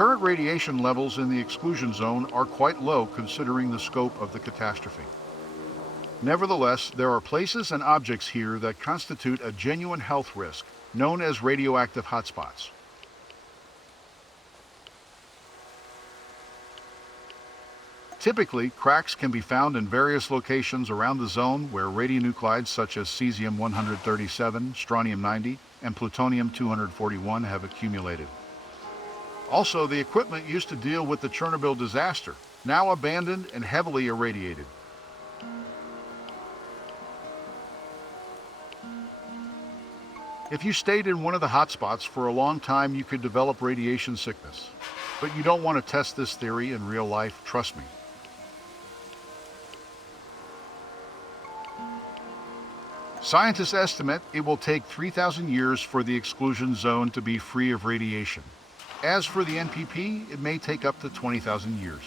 Current radiation levels in the exclusion zone are quite low considering the scope of the catastrophe. Nevertheless, there are places and objects here that constitute a genuine health risk, known as radioactive hotspots. Typically, cracks can be found in various locations around the zone where radionuclides such as cesium-137, strontium-90, and plutonium-241 have accumulated. Also, the equipment used to deal with the Chernobyl disaster, now abandoned and heavily irradiated. If you stayed in one of the hotspots for a long time, you could develop radiation sickness. But you don't want to test this theory in real life, trust me. Scientists estimate it will take 3,000 years for the exclusion zone to be free of radiation. As for the NPP, it may take up to 20,000 years.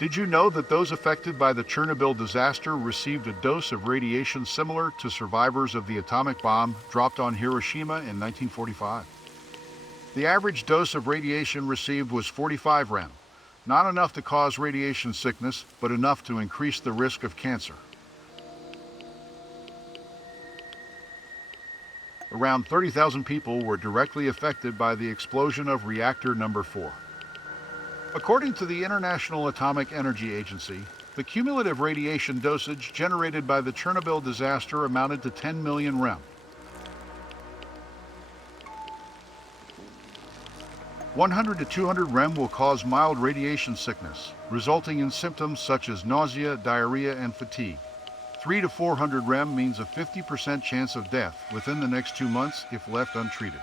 Did you know that those affected by the Chernobyl disaster received a dose of radiation similar to survivors of the atomic bomb dropped on Hiroshima in 1945? The average dose of radiation received was 45 rem, not enough to cause radiation sickness, but enough to increase the risk of cancer. Around 30,000 people were directly affected by the explosion of reactor number 4. According to the International Atomic Energy Agency, the cumulative radiation dosage generated by the Chernobyl disaster amounted to 10 million rem. 100 to 200 rem will cause mild radiation sickness, resulting in symptoms such as nausea, diarrhea, and fatigue. 3 to 400 rem means a 50% chance of death within the next 2 months if left untreated.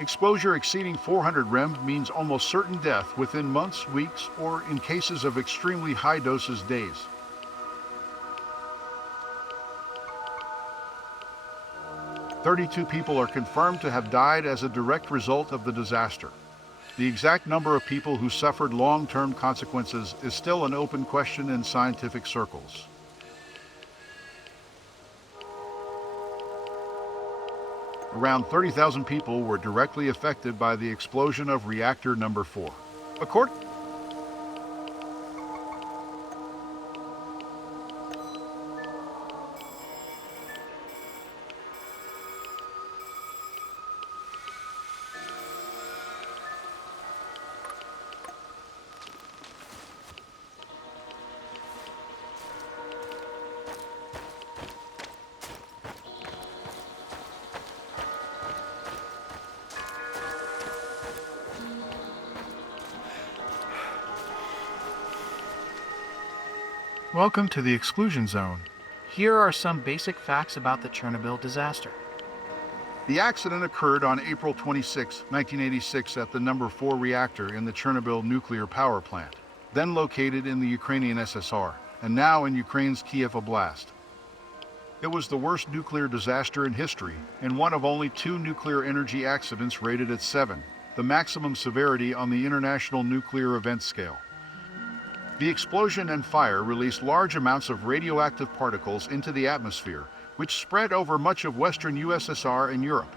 Exposure exceeding 400 rem means almost certain death within months, weeks, or in cases of extremely high doses, days. "32 people are confirmed to have died as a direct result of the disaster. The exact number of people who suffered long-term consequences is still an open question in scientific circles. Around 30,000 people were directly affected by the explosion of reactor number 4. Welcome to the exclusion zone. Here are some basic facts about the Chernobyl disaster. The accident occurred on April 26, 1986 at the number 4 reactor in the Chernobyl nuclear power plant, then located in the Ukrainian SSR, and now in Ukraine's Kiev Oblast. It was the worst nuclear disaster in history and one of only 2 nuclear energy accidents rated at 7, the maximum severity on the International Nuclear Event Scale. The explosion and fire released large amounts of radioactive particles into the atmosphere, which spread over much of western USSR and Europe.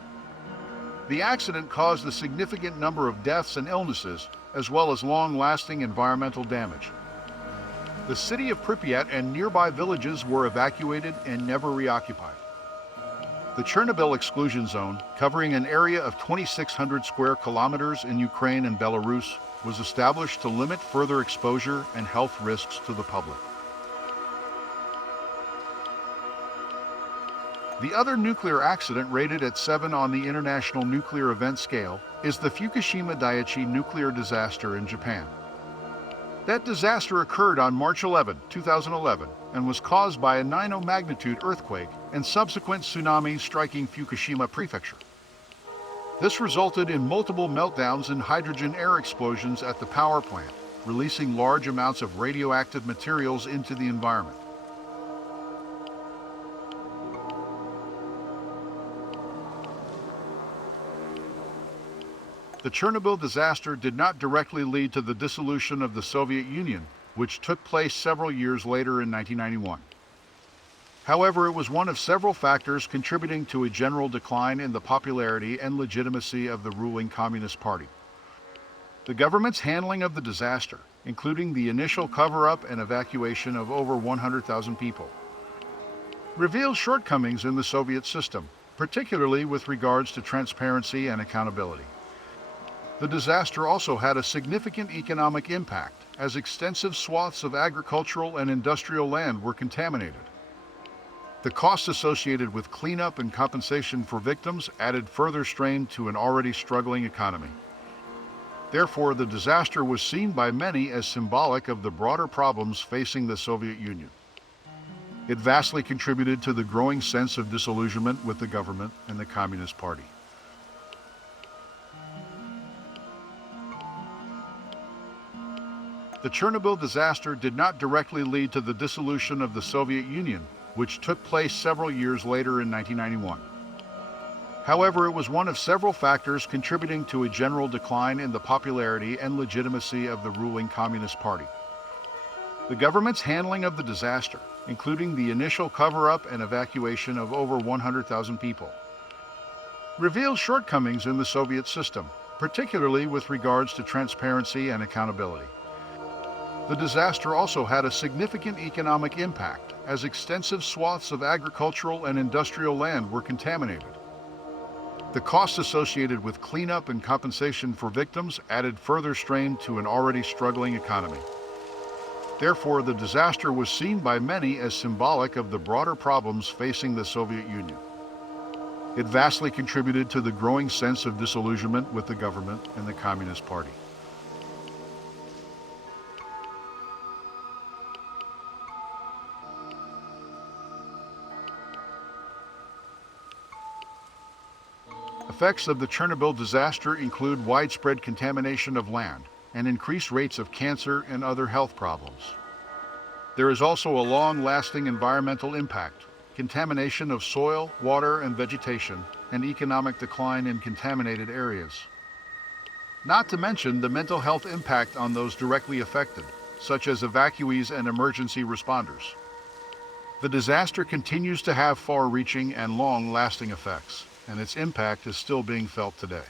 The accident caused a significant number of deaths and illnesses, as well as long-lasting environmental damage. The city of Pripyat and nearby villages were evacuated and never reoccupied. The Chernobyl exclusion zone, covering an area of 2,600 square kilometers in Ukraine and Belarus, was established to limit further exposure and health risks to the public. The other nuclear accident rated at 7 on the International Nuclear Event Scale is the Fukushima Daiichi nuclear disaster in Japan. That disaster occurred on March 11, 2011, and was caused by a 9.0 magnitude earthquake and subsequent tsunami striking Fukushima Prefecture. This resulted in multiple meltdowns and hydrogen air explosions at the power plant, releasing large amounts of radioactive materials into the environment. The Chernobyl disaster did not directly lead to the dissolution of the Soviet Union, which took place several years later in 1991. However, it was one of several factors contributing to a general decline in the popularity and legitimacy of the ruling Communist Party. The government's handling of the disaster, including the initial cover-up and evacuation of over 100,000 people, revealed shortcomings in the Soviet system, particularly with regards to transparency and accountability. The disaster also had a significant economic impact, as extensive swaths of agricultural and industrial land were contaminated. The costs associated with cleanup and compensation for victims added further strain to an already struggling economy. Therefore, the disaster was seen by many as symbolic of the broader problems facing the Soviet Union. It vastly contributed to the growing sense of disillusionment with the government and the Communist Party. The Chernobyl disaster did not directly lead to the dissolution of the Soviet Union, which took place several years later in 1991. However, it was one of several factors contributing to a general decline in the popularity and legitimacy of the ruling Communist Party. The government's handling of the disaster, including the initial cover-up and evacuation of over 100,000 people, revealed shortcomings in the Soviet system, particularly with regards to transparency and accountability. The disaster also had a significant economic impact, as extensive swaths of agricultural and industrial land were contaminated. The costs associated with cleanup and compensation for victims added further strain to an already struggling economy. Therefore, the disaster was seen by many as symbolic of the broader problems facing the Soviet Union. It vastly contributed to the growing sense of disillusionment with the government and the Communist Party. Effects of the Chernobyl disaster include widespread contamination of land and increased rates of cancer and other health problems. There is also a long-lasting environmental impact, contamination of soil, water, and vegetation, and economic decline in contaminated areas. Not to mention the mental health impact on those directly affected, such as evacuees and emergency responders. The disaster continues to have far-reaching and long-lasting effects, and its impact is still being felt today.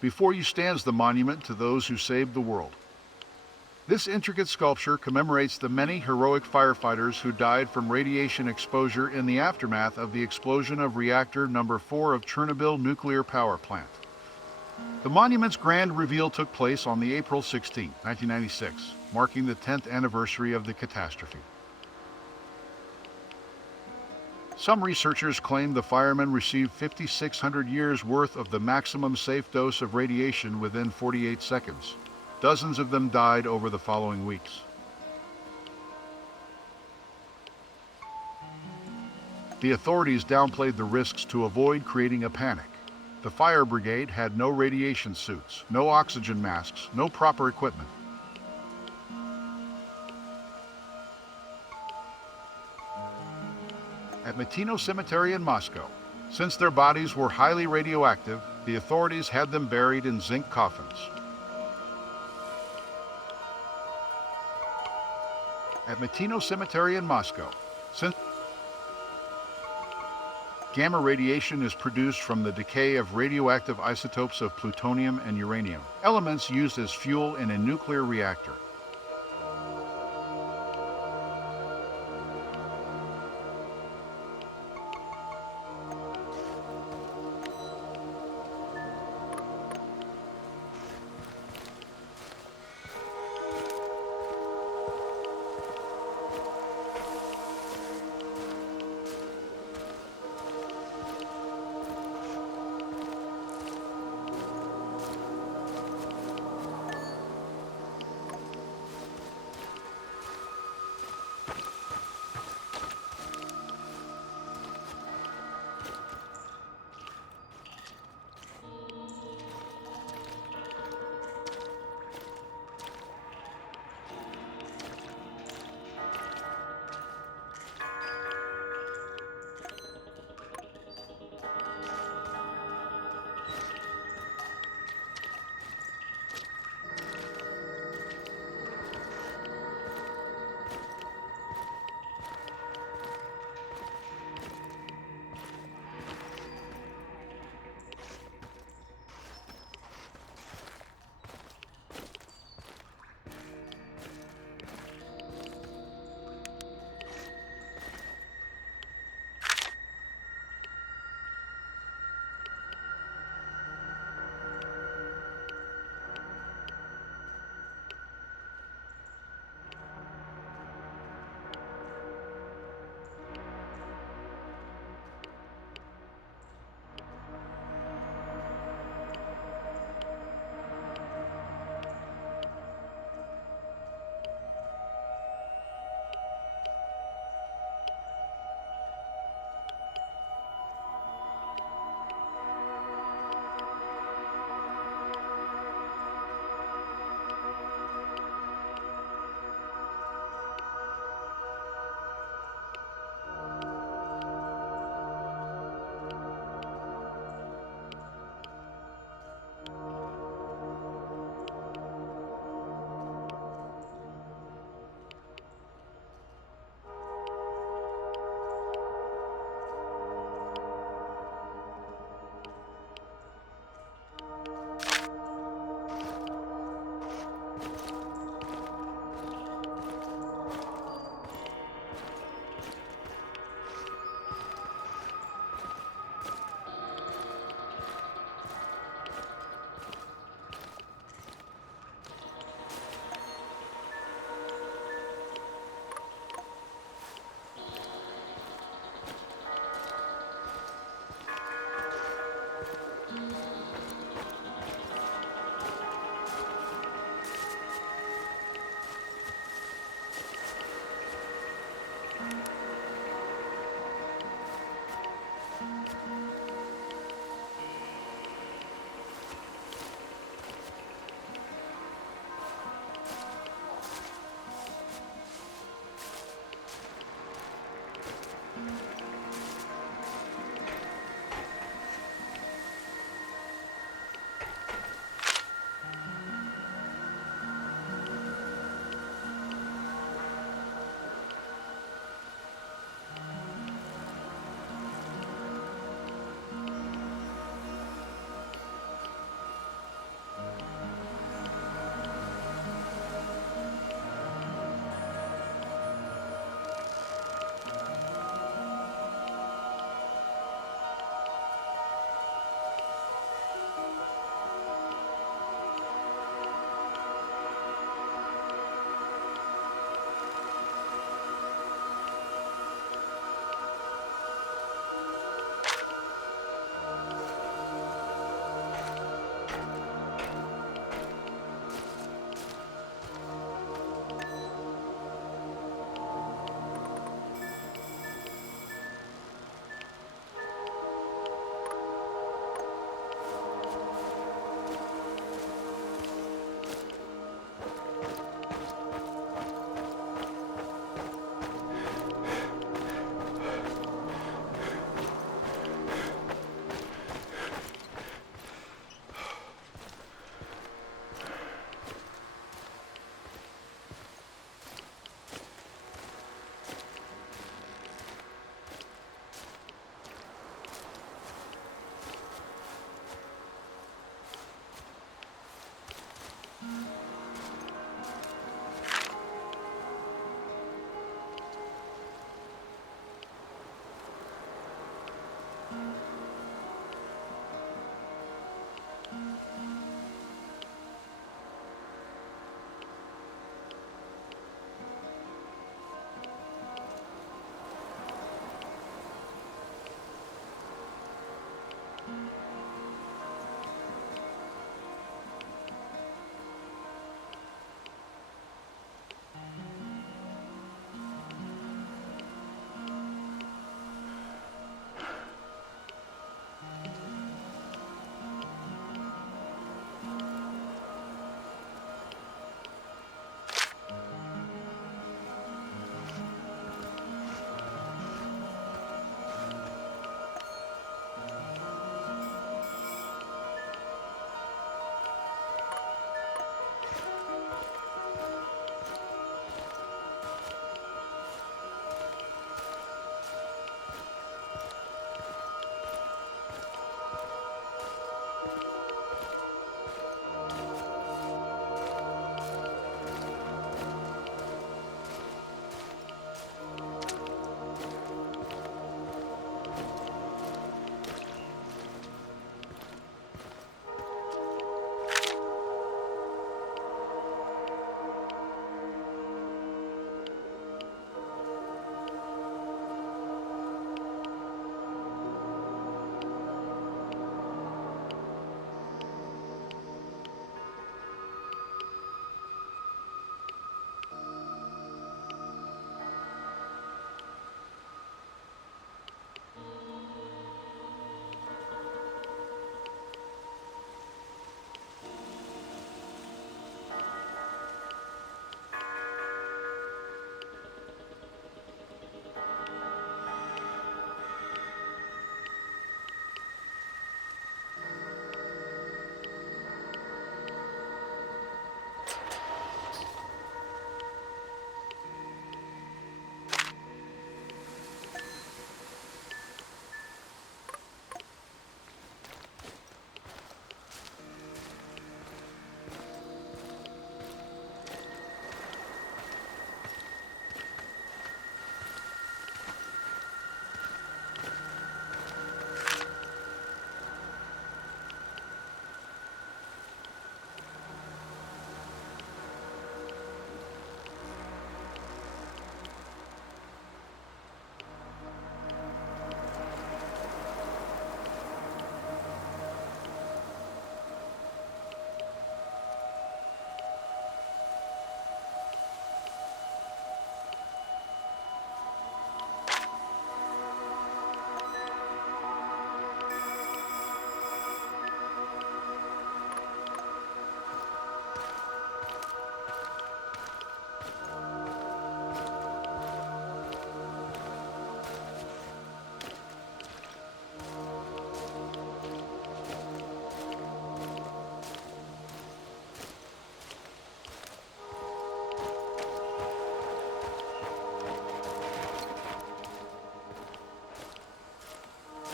Before you stands the monument to those who saved the world. This intricate sculpture commemorates the many heroic firefighters who died from radiation exposure in the aftermath of the explosion of reactor number 4 of Chernobyl nuclear power plant. The monument's grand reveal took place on the April 16, 1996, marking the 10th anniversary of the catastrophe. Some researchers claim the firemen received 5,600 years worth of the maximum safe dose of radiation within 48 seconds. Dozens of them died over the following weeks. The authorities downplayed the risks to avoid creating a panic. The fire brigade had no radiation suits, no oxygen masks, no proper equipment. At Matino Cemetery in Moscow, since their bodies were highly radioactive, the authorities had them buried in zinc coffins. At Matino Cemetery in Moscow, since gamma radiation is produced from the decay of radioactive isotopes of plutonium and uranium, elements used as fuel in a nuclear reactor.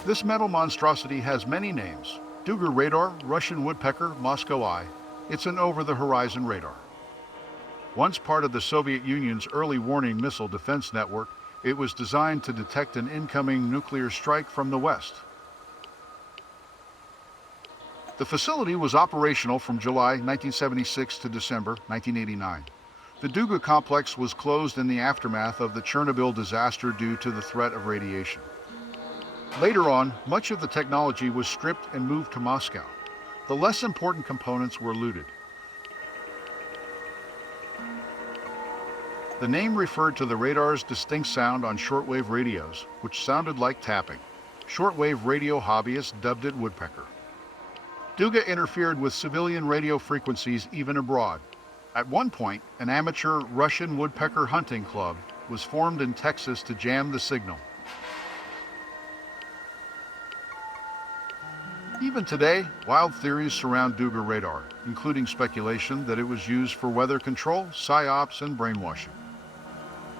This metal monstrosity has many names. Duga radar, Russian woodpecker, Moscow eye. It's an over-the-horizon radar. Once part of the Soviet Union's early warning missile defense network, it was designed to detect an incoming nuclear strike from the west. The facility was operational from July 1976 to December 1989. The Duga complex was closed in the aftermath of the Chernobyl disaster due to the threat of radiation. Later on, much of the technology was stripped and moved to Moscow. The less important components were looted. The name referred to the radar's distinct sound on shortwave radios, which sounded like tapping. Shortwave radio hobbyists dubbed it woodpecker. Duga interfered with civilian radio frequencies even abroad. At one point, an amateur Russian woodpecker hunting club was formed in Texas to jam the signal. Even today, wild theories surround Duga radar, including speculation that it was used for weather control, psyops, and brainwashing.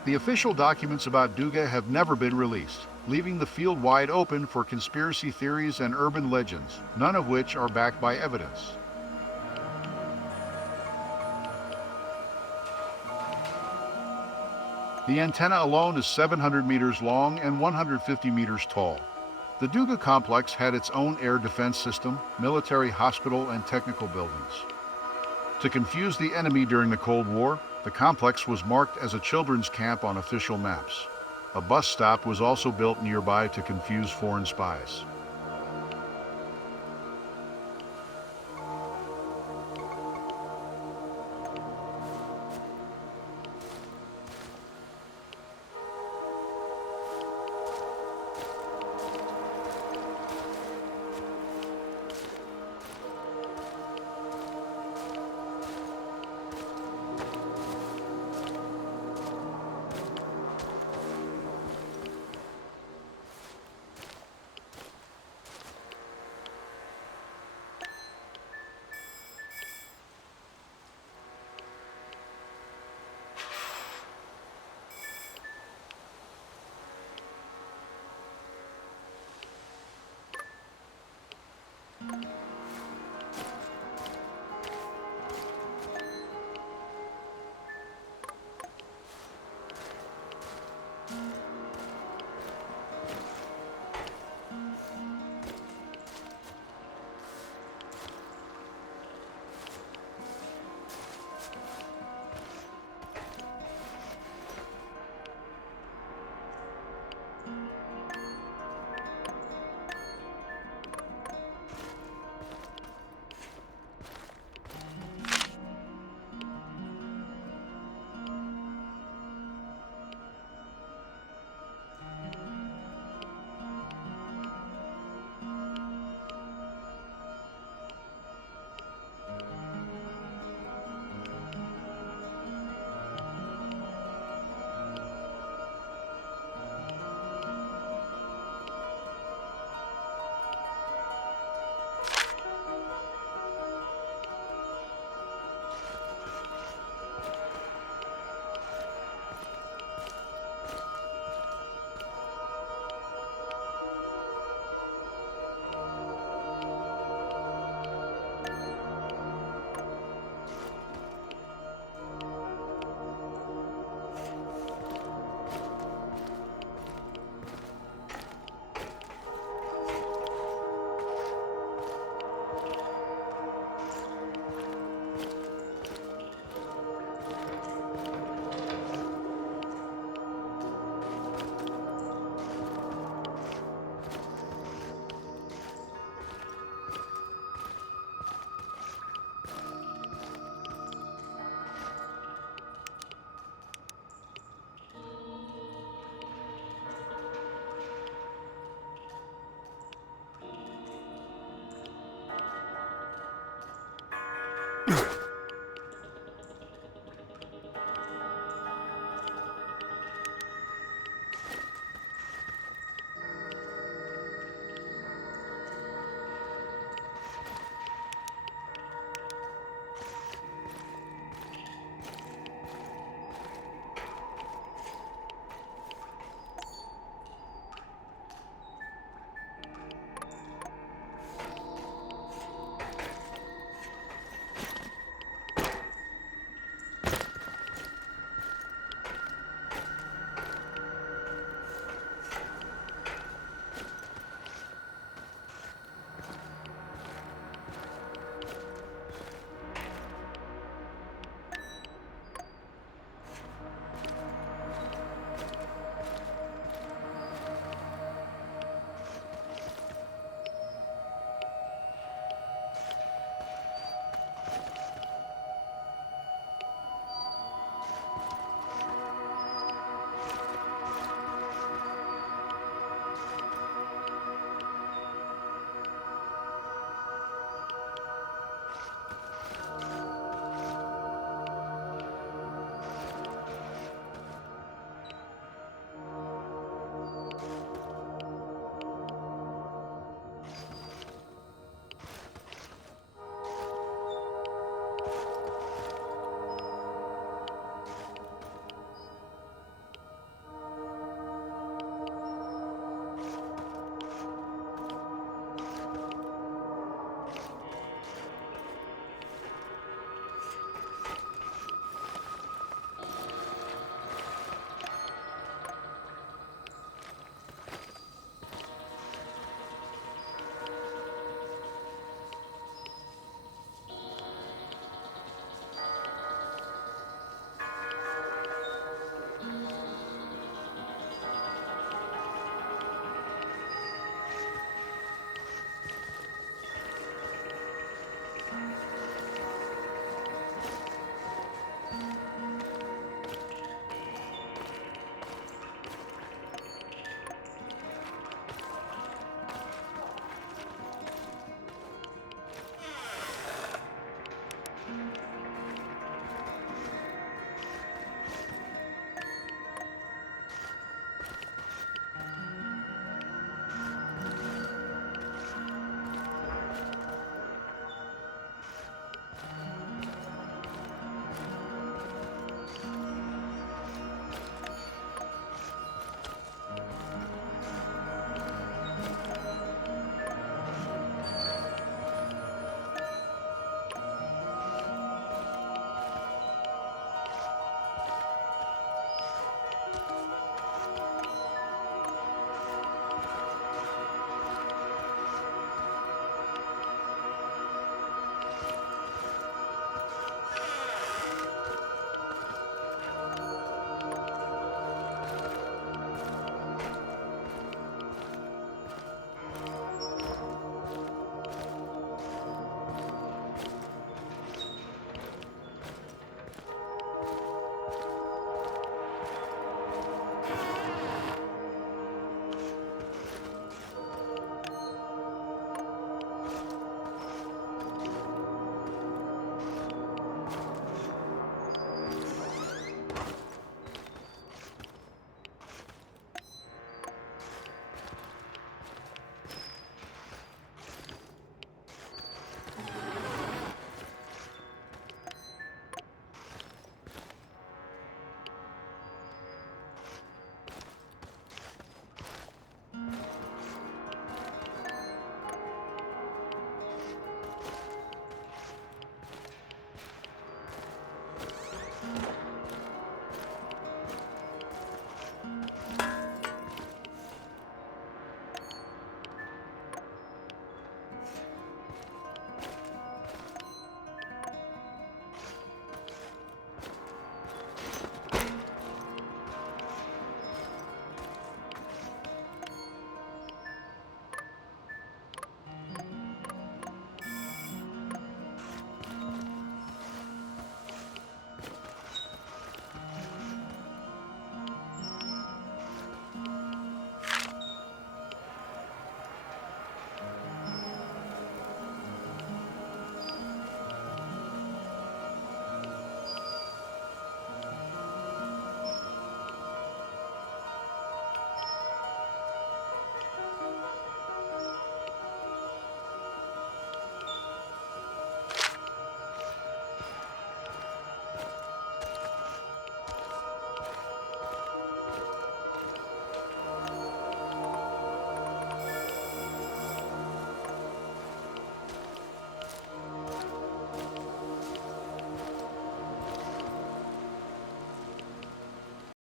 The official documents about Duga have never been released, leaving the field wide open for conspiracy theories and urban legends, none of which are backed by evidence. The antenna alone is 700 meters long and 150 meters tall. The Duga complex had its own air defense system, military hospital, and technical buildings. To confuse the enemy during the Cold War, the complex was marked as a children's camp on official maps. A bus stop was also built nearby to confuse foreign spies.